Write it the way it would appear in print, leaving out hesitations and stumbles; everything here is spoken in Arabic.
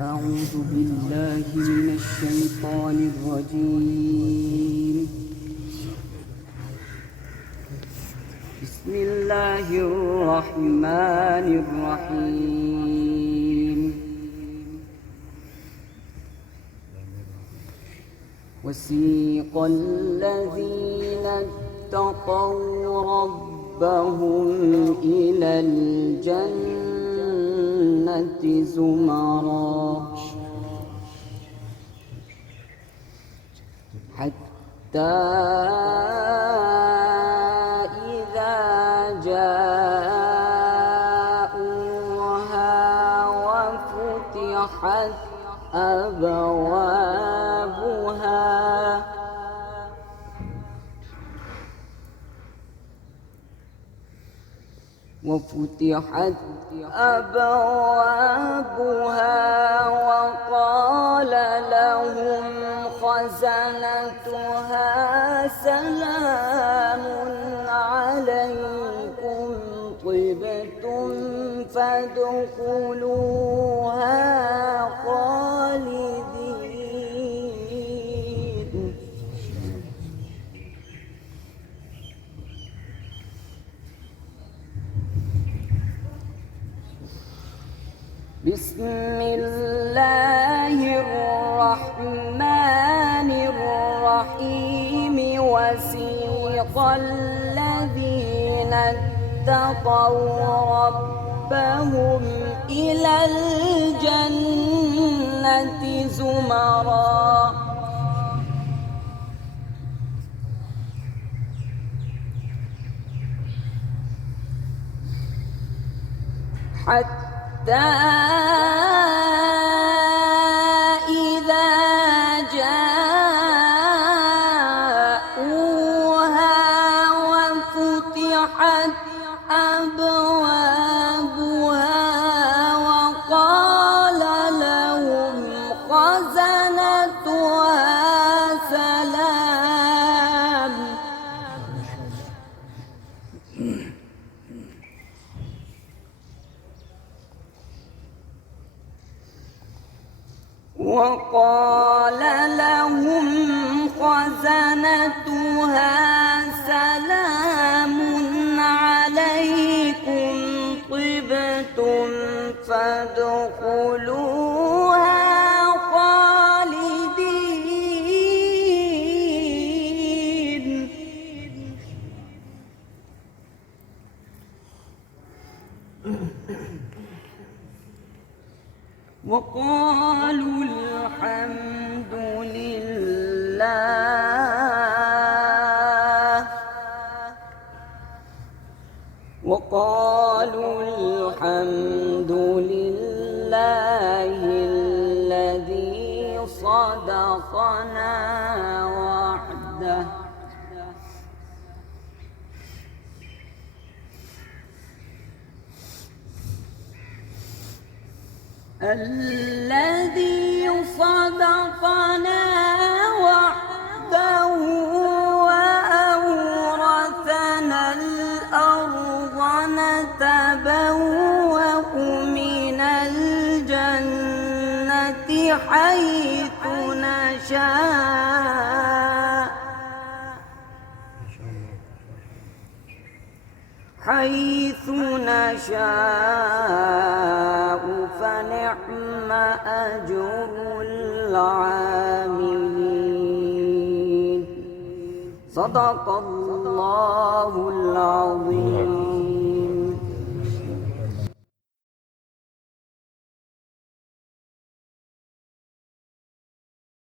أعوذ بالله من الشيطان الرجيم. بسم الله الرحمن الرحيم. وسيق الذين اتقوا ربهم إلى الجنة زمرا حتى إذا جاءوها وفتحت أبوابها وقال لهم خزنتها سلام عليكم طبتم فادخلوها خالدين. بسم الله الرحمن الرحيم. وسيق الذين اتقوا ربهم إلى الجنة زمرا حتى إذا جاءوها وفتحت أبوابها وقال لهم خزنتها سلام عليكم طبتم فادخلوها خالدين. وقالوا الحمد لله الذي صدقنا وعده وأورثنا الأرض نتبوأ من الجنة حيث نشاء فنعم أجر العاملين. صدق الله العظيم.